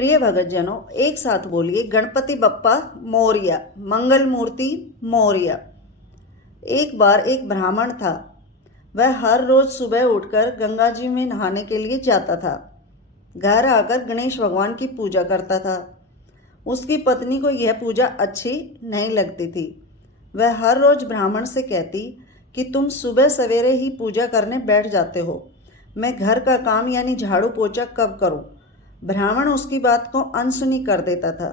प्रिय भगतजनों, एक साथ बोलिए गणपति बप्पा मोरया, मंगल मूर्ति मोरया। एक बार एक ब्राह्मण था। वह हर रोज सुबह उठकर गंगा जी में नहाने के लिए जाता था। घर आकर गणेश भगवान की पूजा करता था। उसकी पत्नी को यह पूजा अच्छी नहीं लगती थी। वह हर रोज ब्राह्मण से कहती कि तुम सुबह सवेरे ही पूजा करने बैठ जाते हो, मैं घर का काम यानी झाड़ू पोछा कब करूं? ब्राह्मण उसकी बात को अनसुनी कर देता था।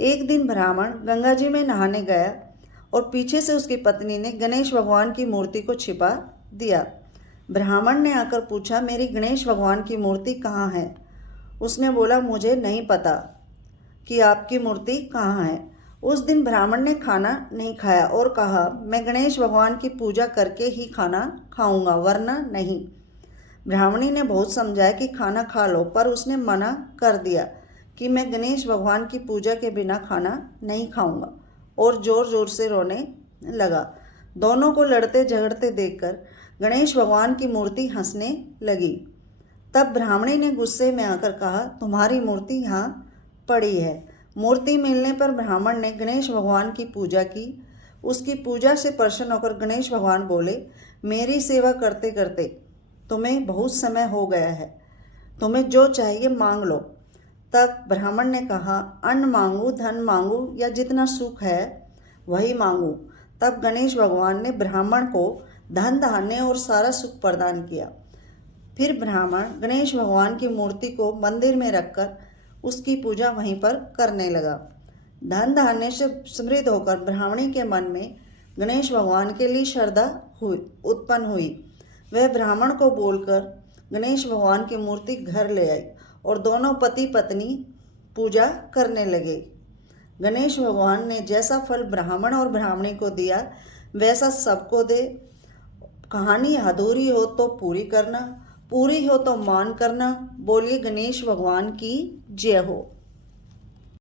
एक दिन ब्राह्मण गंगा जी में नहाने गया और पीछे से उसकी पत्नी ने गणेश भगवान की मूर्ति को छिपा दिया। ब्राह्मण ने आकर पूछा, मेरी गणेश भगवान की मूर्ति कहाँ है? उसने बोला, मुझे नहीं पता कि आपकी मूर्ति कहाँ है। उस दिन ब्राह्मण ने खाना नहीं खाया और कहा, मैं गणेश भगवान की पूजा करके ही खाना खाऊंगा, वरना नहीं। ब्राह्मणी ने बहुत समझाया कि खाना खा लो, पर उसने मना कर दिया कि मैं गणेश भगवान की पूजा के बिना खाना नहीं खाऊंगा, और ज़ोर ज़ोर से रोने लगा। दोनों को लड़ते झगड़ते देखकर गणेश भगवान की मूर्ति हंसने लगी। तब ब्राह्मणी ने गुस्से में आकर कहा, तुम्हारी मूर्ति यहाँ पड़ी है। मूर्ति मिलने पर ब्राह्मण ने गणेश भगवान की पूजा की। उसकी पूजा से प्रसन्न होकर गणेश भगवान बोले, मेरी सेवा करते करते तुम्हें बहुत समय हो गया है, तुम्हें जो चाहिए मांग लो। तब ब्राह्मण ने कहा, अन्न मांगू, धन मांगू, या जितना सुख है वही मांगू। तब गणेश भगवान ने ब्राह्मण को धन धान्य और सारा सुख प्रदान किया। फिर ब्राह्मण गणेश भगवान की मूर्ति को मंदिर में रखकर उसकी पूजा वहीं पर करने लगा। धन धान्य से समृद्ध होकर ब्राह्मणी के मन में गणेश भगवान के लिए श्रद्धा उत्पन्न हुई। वह ब्राह्मण को बोलकर गणेश भगवान की मूर्ति घर ले आई और दोनों पति पत्नी पूजा करने लगे। गणेश भगवान ने जैसा फल ब्राह्मण और ब्राह्मणी को दिया वैसा सबको दे। कहानी अधूरी हो तो पूरी करना, पूरी हो तो मान करना। बोलिए गणेश भगवान की जय हो।